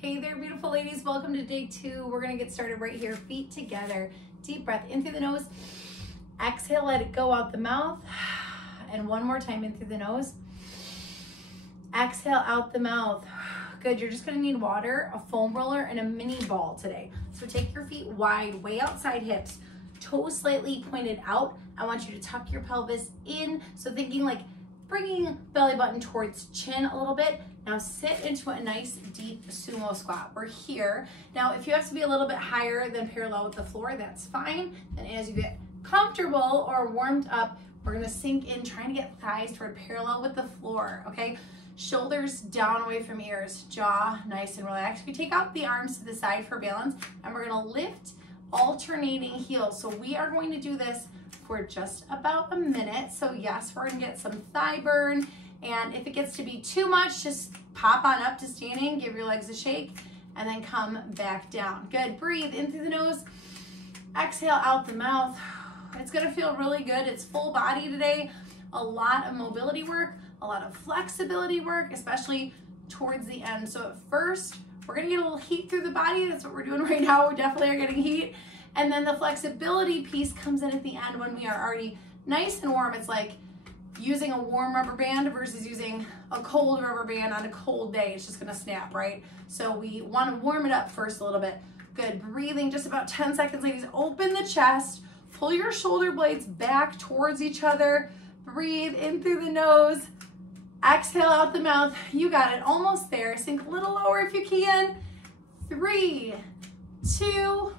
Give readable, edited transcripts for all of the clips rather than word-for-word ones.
Hey there, beautiful ladies. Welcome to day 2. We're gonna get started right here. Feet together. Deep breath in through the nose. Exhale, let it go out the mouth. And one more time in through the nose. Exhale out the mouth. Good, you're just gonna need water, a foam roller, and a mini ball today. So take your feet wide, way outside hips, toes slightly pointed out. I want you to tuck your pelvis in. So thinking like bringing belly button towards chin a little bit. Now sit into a nice deep sumo squat. We're here. Now if you have to be a little bit higher than parallel with the floor, that's fine. And as you get comfortable or warmed up, we're gonna sink in, trying to get thighs toward parallel with the floor, okay? Shoulders down away from ears, jaw nice and relaxed. We take out the arms to the side for balance, and we're gonna lift alternating heels. So we are going to do this for just about a minute. So yes, we're gonna get some thigh burn, and if it gets to be too much, just pop on up to standing, give your legs a shake, and then come back down. Good, breathe in through the nose, exhale out the mouth. It's gonna feel really good. It's full body today, a lot of mobility work, a lot of flexibility work, especially towards the end. So at first, we're gonna get a little heat through the body. That's what we're doing right now. We definitely are getting heat. And then the flexibility piece comes in at the end when we are already nice and warm. It's like using a warm rubber band versus using a cold rubber band on a cold day. It's just gonna snap, right? So we wanna warm it up first a little bit. Good, breathing just about 10 seconds, ladies. Open the chest, pull your shoulder blades back towards each other. Breathe in through the nose, exhale out the mouth. You got it, almost there. Sink a little lower if you can. 3, 2,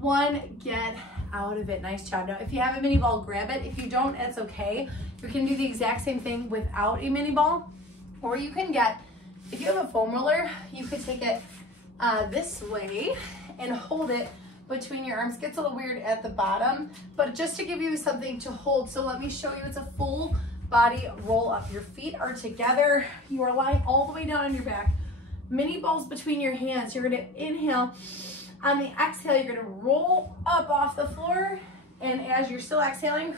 1, get out of it. Nice job. Now, if you have a mini ball, grab it. If you don't, it's okay. You can do the exact same thing without a mini ball, or you can get, if you have a foam roller, you could take it this way and hold it between your arms. Gets a little weird at the bottom, but just to give you something to hold. So let me show you. It's a full body roll up. Your feet are together. You are lying all the way down on your back. Mini balls between your hands. You're gonna inhale. On the exhale, you're gonna roll up off the floor, and as you're still exhaling,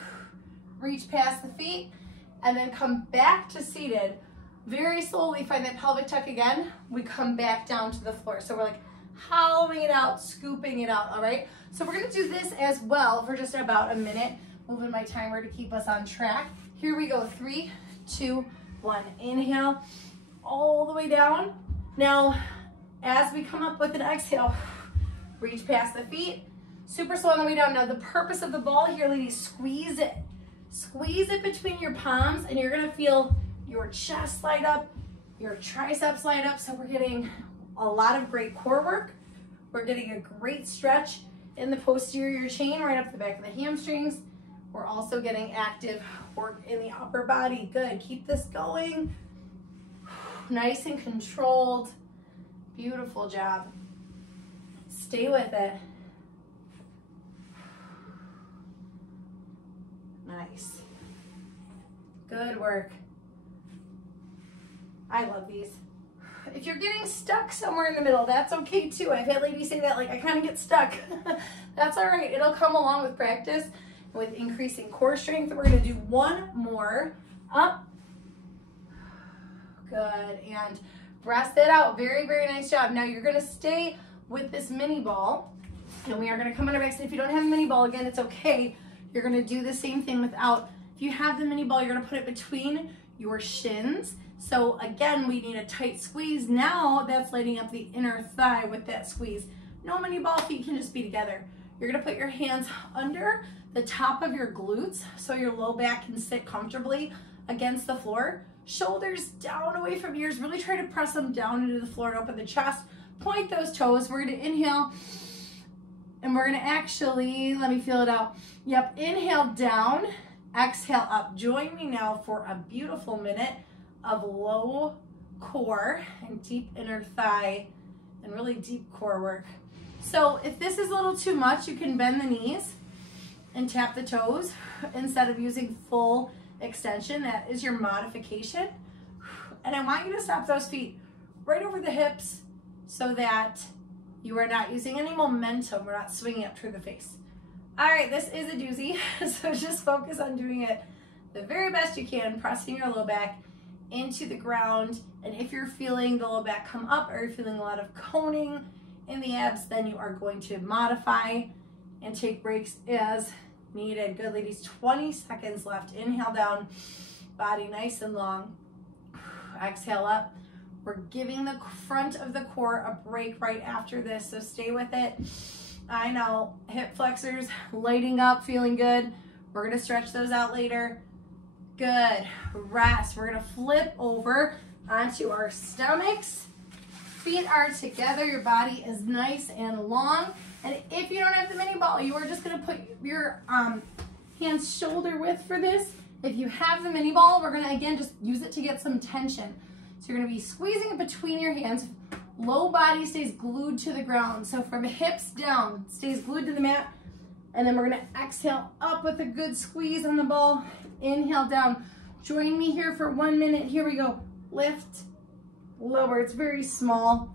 reach past the feet, and then come back to seated. Very slowly, find that pelvic tuck again. We come back down to the floor. So we're like hollowing it out, scooping it out, all right? So we're gonna do this as well for just about a minute. Moving my timer to keep us on track. Here we go, 3, 2, 1. Inhale, all the way down. Now, as we come up with an exhale, reach past the feet, super slow on the way down. Now the purpose of the ball here, ladies, squeeze it. Squeeze it between your palms, and you're gonna feel your chest light up, your triceps light up. So we're getting a lot of great core work. We're getting a great stretch in the posterior chain, right up the back of the hamstrings. We're also getting active work in the upper body. Good, keep this going. Nice and controlled. Beautiful job. Stay with it. Nice. Good work. I love these. If you're getting stuck somewhere in the middle, that's okay too. I've had ladies say that, like, I kind of get stuck. That's all right. It'll come along with practice, with increasing core strength. We're gonna do one more. Up. Good, and breath it out. Very, very nice job. Now you're gonna stay with this mini ball, and we are gonna come on our backs. If you don't have a mini ball, again, it's okay. You're gonna do the same thing without. If you have the mini ball, you're gonna put it between your shins. So again, we need a tight squeeze. Now that's lighting up the inner thigh with that squeeze. No mini ball, feet can just be together. You're gonna put your hands under the top of your glutes so your low back can sit comfortably against the floor. Shoulders down away from ears. Really try to press them down into the floor and open the chest. Point those toes. We're gonna inhale, and we're gonna actually, let me feel it out. Yep, inhale down, exhale up. Join me now for a beautiful minute of low core and deep inner thigh and really deep core work. So if this is a little too much, you can bend the knees and tap the toes instead of using full extension. That is your modification. And I want you to stop those feet right over the hips so that you are not using any momentum. We're not swinging up through the face. All right, this is a doozy, so just focus on doing it the very best you can, pressing your low back into the ground. And if you're feeling the low back come up or you're feeling a lot of coning in the abs, then you are going to modify and take breaks as needed. Good, ladies, 20 seconds left. Inhale down, body nice and long. Exhale up. We're giving the front of the core a break right after this, so stay with it. I know, hip flexors lighting up, feeling good. We're gonna stretch those out later. Good, rest. We're gonna flip over onto our stomachs. Feet are together, your body is nice and long. And if you don't have the mini ball, you are just gonna put your hands shoulder width for this. If you have the mini ball, we're gonna, again, just use it to get some tension. So you're gonna be squeezing it between your hands. Low body stays glued to the ground. So from hips down, stays glued to the mat. And then we're gonna exhale up with a good squeeze on the ball. Inhale down. Join me here for 1 minute. Here we go. Lift, lower. It's very small,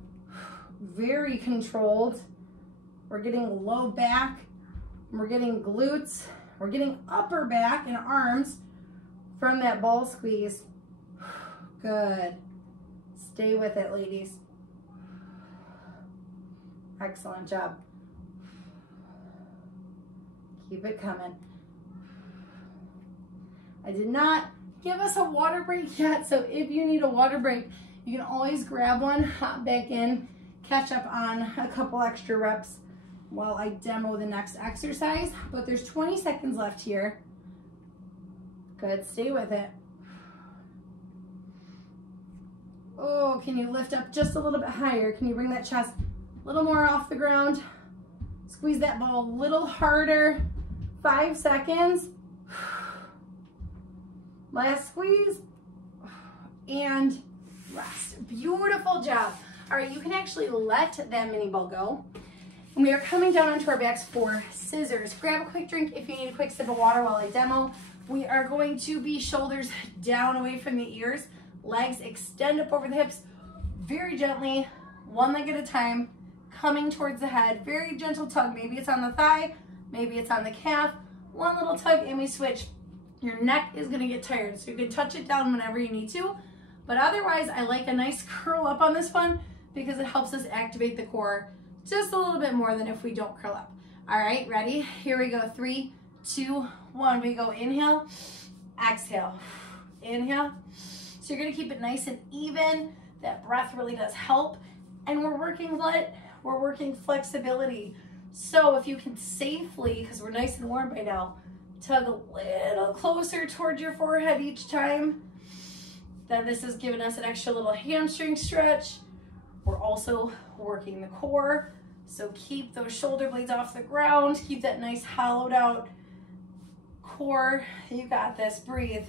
very controlled. We're getting low back. We're getting glutes. We're getting upper back and arms from that ball squeeze. Good. Stay with it, ladies. Excellent job. Keep it coming. I did not give us a water break yet, so if you need a water break, you can always grab one, hop back in, catch up on a couple extra reps while I demo the next exercise. But there's 20 seconds left here. Good, stay with it. Oh, can you lift up just a little bit higher? Can you bring that chest a little more off the ground? Squeeze that ball a little harder. 5 seconds. Last squeeze. And rest. Beautiful job. All right, you can actually let that mini ball go. And we are coming down onto our backs for scissors. Grab a quick drink if you need a quick sip of water while I demo. We are going to be shoulders down away from the ears. Legs extend up over the hips very gently, one leg at a time, coming towards the head. Very gentle tug. Maybe it's on the thigh, maybe it's on the calf. One little tug and we switch. Your neck is going to get tired, so you can touch it down whenever you need to. But otherwise, I like a nice curl up on this one because it helps us activate the core just a little bit more than if we don't curl up. All right, ready? Here we go. 3, 2, 1. We go inhale, exhale, inhale. So you're gonna keep it nice and even. That breath really does help. And we're working what? We're working flexibility. So if you can safely, because we're nice and warm by now, tug a little closer towards your forehead each time, then this is giving us an extra little hamstring stretch. We're also working the core. So keep those shoulder blades off the ground. Keep that nice hollowed out core. You got this. Breathe.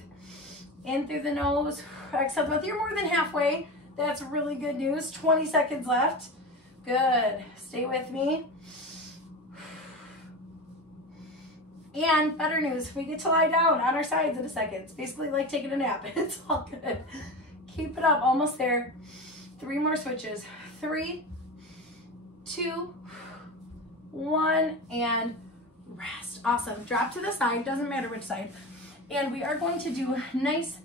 In through the nose. Exhale. But you're more than halfway. That's really good news. 20 seconds left. Good. Stay with me. And better news, we get to lie down on our sides in a second. It's basically like taking a nap. It's all good. Keep it up. Almost there. 3 more switches. 3, 2, 1, and rest. Awesome. Drop to the side. Doesn't matter which side. And we are going to do nice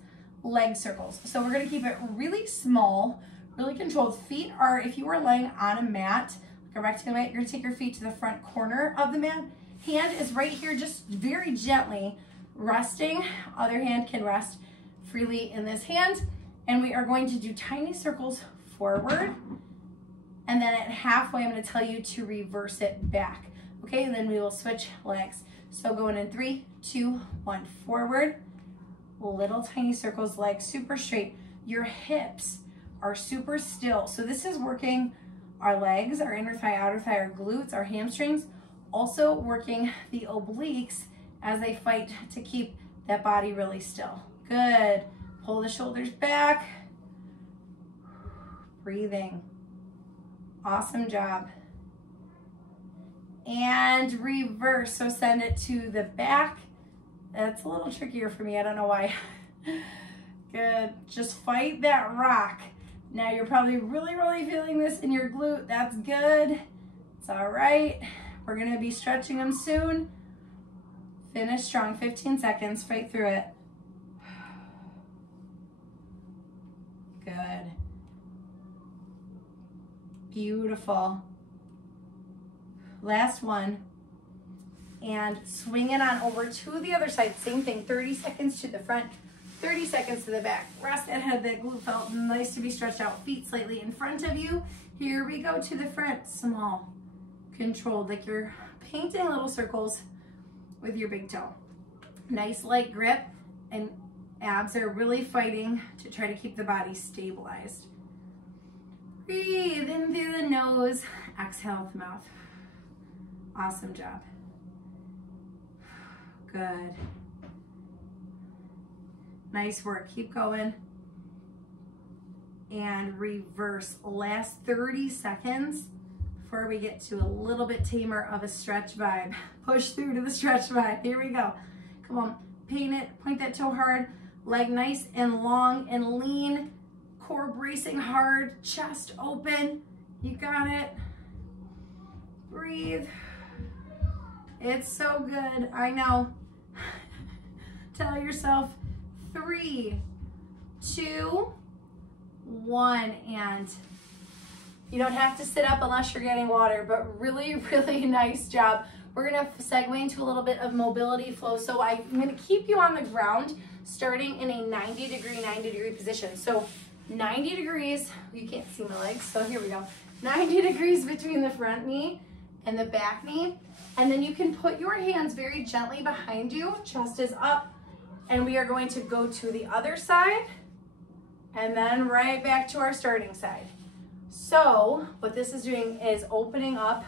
leg circles. So we're going to keep it really small, really controlled. Feet are, if you were laying on a mat, like a rectangle mat, you're going to take your feet to the front corner of the mat. Hand is right here, just very gently resting. Other hand can rest freely in this hand. And we are going to do tiny circles forward. And then at halfway, I'm going to tell you to reverse it back. Okay, and then we will switch legs. So going in 3, 2, 1, forward. Little tiny circles, legs super straight. Your hips are super still. So this is working our legs, our inner thigh, outer thigh, our glutes, our hamstrings. Also working the obliques as they fight to keep that body really still. Good. Pull the shoulders back. Breathing. Awesome job. And reverse. So send it to the back. That's a little trickier for me. I don't know why. Good. Just fight that rock. Now you're probably really feeling this in your glute. That's good. It's all right. We're going to be stretching them soon. Finish strong. 15 seconds. Fight through it. Good. Beautiful. Last one. And swing it on over to the other side. Same thing, 30 seconds to the front, 30 seconds to the back. Rest that head, that glute felt nice to be stretched out. Feet slightly in front of you. Here we go to the front, small, controlled, like you're painting little circles with your big toe. Nice light grip, and abs are really fighting to try to keep the body stabilized. Breathe in through the nose, exhale with the mouth. Awesome job. Good. Nice work. Keep going. And reverse. Last 30 seconds before we get to a little bit tamer of a stretch vibe. Push through to the stretch vibe. Here we go. Come on. Paint it. Point that toe hard. Leg nice and long and lean. Core bracing hard. Chest open. You got it. Breathe. It's so good. I know. Tell yourself 3, 2, 1, and you don't have to sit up unless you're getting water, but really, really nice job. We're gonna segue into a little bit of mobility flow. So I'm gonna keep you on the ground, starting in a 90 degree position. So 90 degrees, you can't see my legs, so here we go. 90 degrees between the front knee and the back knee. And then you can put your hands very gently behind you, chest is up, and we are going to go to the other side and then right back to our starting side. So what this is doing is opening up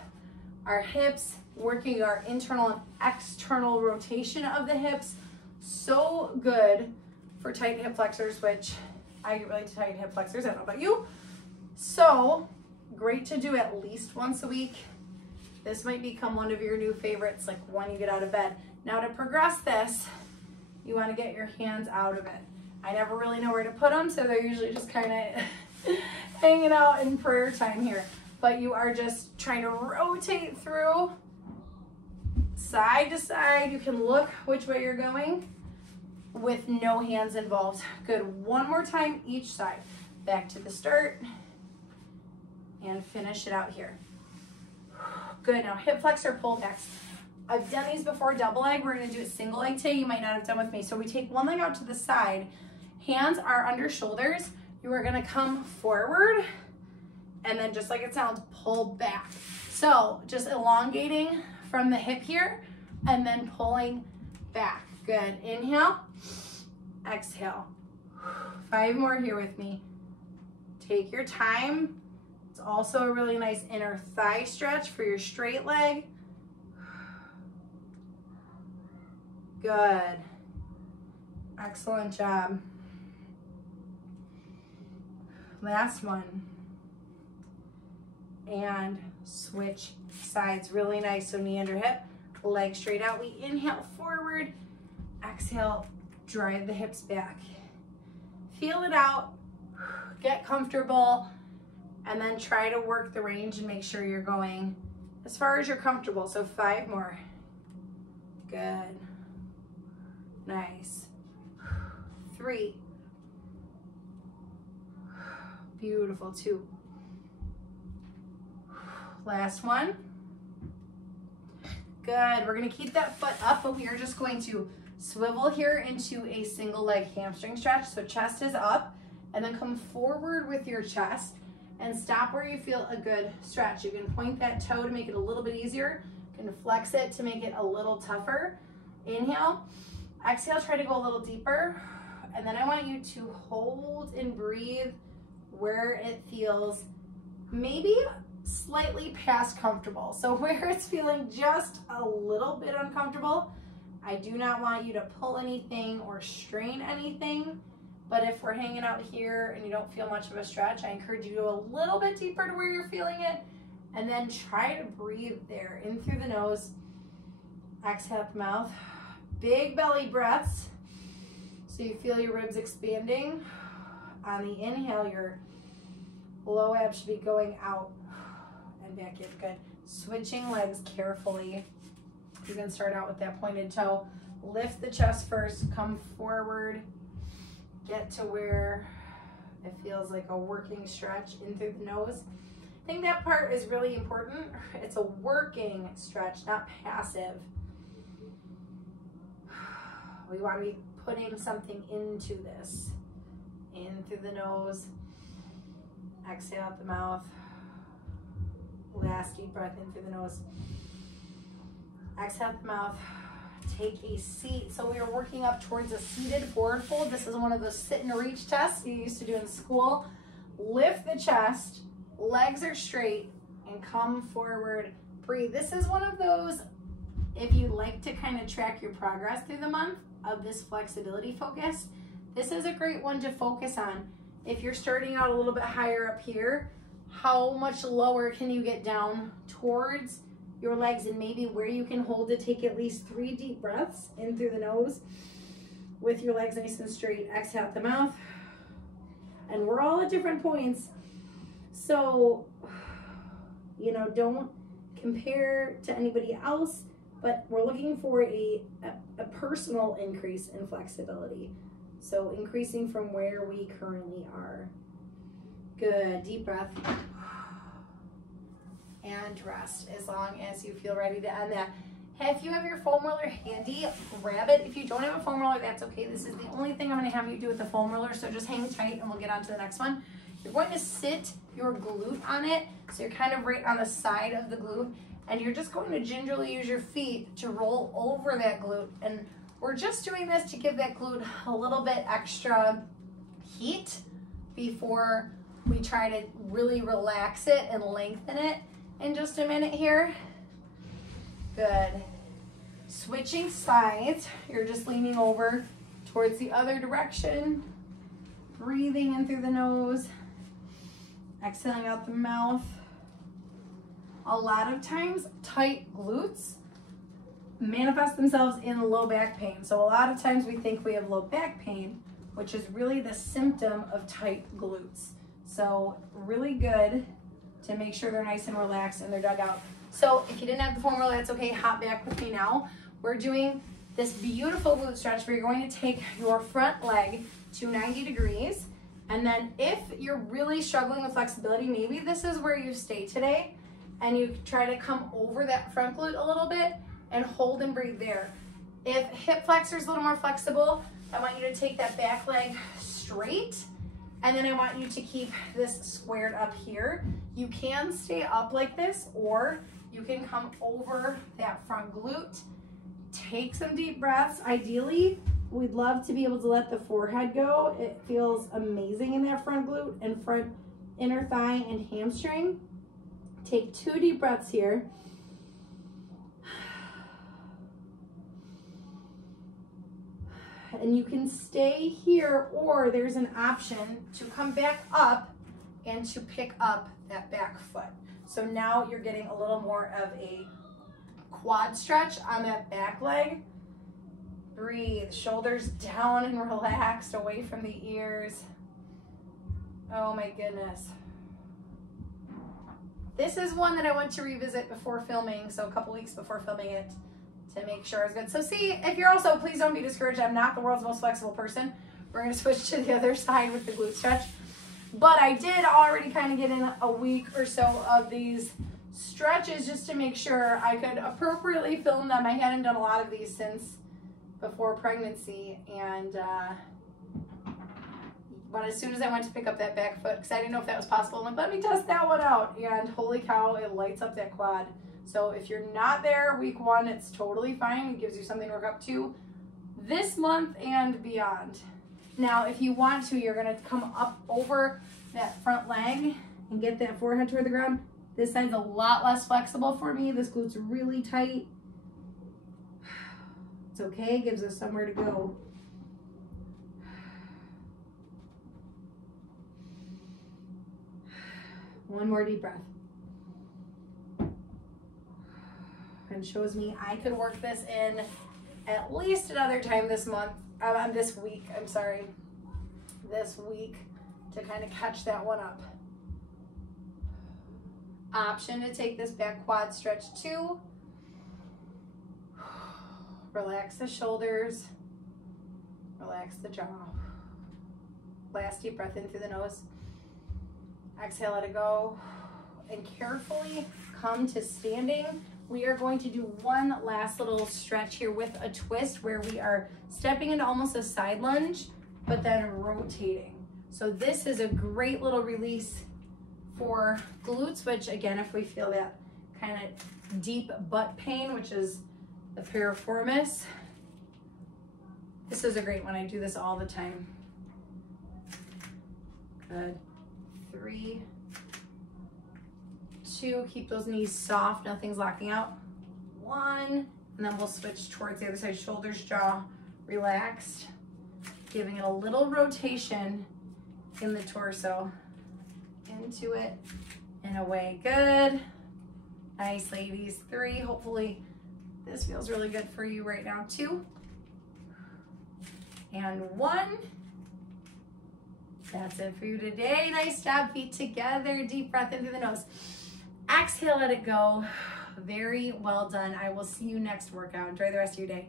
our hips, working our internal and external rotation of the hips. So good for tight hip flexors, which I get really tight hip flexors, I don't know about you. So great to do at least once a week. This might become one of your new favorites, like when you get out of bed. Now to progress this, you want to get your hands out of it. I never really know where to put them, so they're usually just kind of hanging out in prayer time here. But you are just trying to rotate through side to side. You can look which way you're going with no hands involved. Good. One more time each side. Back to the start and finish it out here. Good. Now hip flexor pullbacks. I've done these before, double leg. We're going to do a single leg today. You might not have done with me. So we take one leg out to the side. Hands are under shoulders. You are going to come forward and then, just like it sounds, pull back. So just elongating from the hip here and then pulling back. Good. Inhale, exhale. 5 more here with me. Take your time. It's also a really nice inner thigh stretch for your straight leg. Good. Excellent job. Last one. And switch sides. Really nice. So knee under hip, leg straight out. We inhale forward, exhale, drive the hips back. Feel it out, get comfortable, and then try to work the range and make sure you're going as far as you're comfortable. So 5 more. Good. Nice. 3. Beautiful. 2. Last one. Good. We're going to keep that foot up, but we are just going to swivel here into a single leg hamstring stretch. So chest is up, and then come forward with your chest and stop where you feel a good stretch. You can point that toe to make it a little bit easier. You can flex it to make it a little tougher. Inhale. Exhale, try to go a little deeper. And then I want you to hold and breathe where it feels maybe slightly past comfortable. So where it's feeling just a little bit uncomfortable, I do not want you to pull anything or strain anything. But if we're hanging out here and you don't feel much of a stretch, I encourage you to go a little bit deeper to where you're feeling it. And then try to breathe there, in through the nose, exhale out the mouth. Big belly breaths, so you feel your ribs expanding. On the inhale, your low abs should be going out and back in. Good. Switching legs carefully. You can start out with that pointed toe. Lift the chest first, come forward, get to where It feels like a working stretch in through the nose. I think that part is really important. It's a working stretch, not passive. We want to be putting something into this. In through the nose, exhale out the mouth. Last deep breath in through the nose. Exhale out the mouth. Take a seat. So we are working up towards a seated forward fold. This is one of those sit and reach tests you used to do in school. Lift the chest, legs are straight, and come forward. Breathe. This is one of those, if you like to kind of track your progress through the month of this flexibility focus, this is a great one to focus on. If you're starting out a little bit higher up here, how much lower can you get down towards your legs, and maybe where you can hold to take at least 3 deep breaths in through the nose with your legs nice and straight. Exhale out the mouth. And we're all at different points. So, you know, don't compare to anybody else, but we're looking for a personal increase in flexibility. So increasing from where we currently are. Good, deep breath. And rest as long as you feel ready to end that. If you have your foam roller handy, grab it. If you don't have a foam roller, that's okay. This is the only thing I'm going to have you do with the foam roller, so just hang tight and we'll get on to the next one. You're going to sit your glute on it, so you're kind of right on the side of the glute, and you're just going to gingerly use your feet to roll over that glute. And we're just doing this to give that glute a little bit extra heat before we try to really relax it and lengthen it in just a minute here. Good. Switching sides, you're just leaning over towards the other direction, breathing in through the nose, exhaling out the mouth. A lot of times, tight glutes manifest themselves in low back pain. So a lot of times we think we have low back pain, which is really the symptom of tight glutes. So really good to make sure they're nice and relaxed and they're dug out. So if you didn't have the foam roller, that's okay, hop back with me now. We're doing this beautiful glute stretch where you're going to take your front leg to 90 degrees. And then if you're really struggling with flexibility, maybe this is where you stay today and you try to come over that front glute a little bit and hold and breathe there. If hip flexor is a little more flexible, I want you to take that back leg straight, and then I want you to keep this squared up here. You can stay up like this, or you can come over that front glute. Take some deep breaths. Ideally, we'd love to be able to let the forehead go. It feels amazing in that front glute and front inner thigh and hamstring. Take 2 deep breaths here. And you can stay here, or there's an option to come back up and to pick up that back foot. So now you're getting a little more of a quad stretch on that back leg. Breathe, shoulders down and relaxed, away from the ears. Oh my goodness. This is one that I want to revisit before filming, so a couple weeks before filming it, to make sure it's good. So see, if you're also, please don't be discouraged. I'm not the world's most flexible person. We're gonna switch to the other side with the glute stretch. But I did already kind of get in a week or so of these stretches just to make sure I could appropriately film them. I hadn't done a lot of these since before pregnancy, and but as soon as I went to pick up that back foot, because I didn't know if that was possible, I'm like, let me test that one out, and holy cow, it lights up that quad. So if you're not there week 1, it's totally fine. It gives you something to work up to this month and beyond. Now, if you want to, you're gonna come up over that front leg and get that forehead toward the ground. This side's a lot less flexible for me. This glute's really tight. It's okay, it gives us somewhere to go. One more deep breath. And shows me I could work this in at least another time this month, this week to kind of catch that one up. Option to take this back quad stretch too. Relax the shoulders, relax the jaw. last deep breath in through the nose. Exhale, let it go. And carefully come to standing. We are going to do one last little stretch here with a twist where we are stepping into almost a side lunge, but then rotating. So this is a great little release for glutes, which again, if we feel that kind of deep butt pain, which is the piriformis, this is a great one. I do this all the time. Good. 3, 2, keep those knees soft, nothing's locking out. 1, and then we'll switch towards the other side, shoulders, jaw, relaxed. Giving it a little rotation in the torso. Into it and away. Good. Nice, ladies. 3, hopefully this feels really good for you right now. 2, and 1. That's it for you today. Nice job, feet together. Deep breath in through the nose. Exhale, let it go. Very well done. I will see you next workout. Enjoy the rest of your day.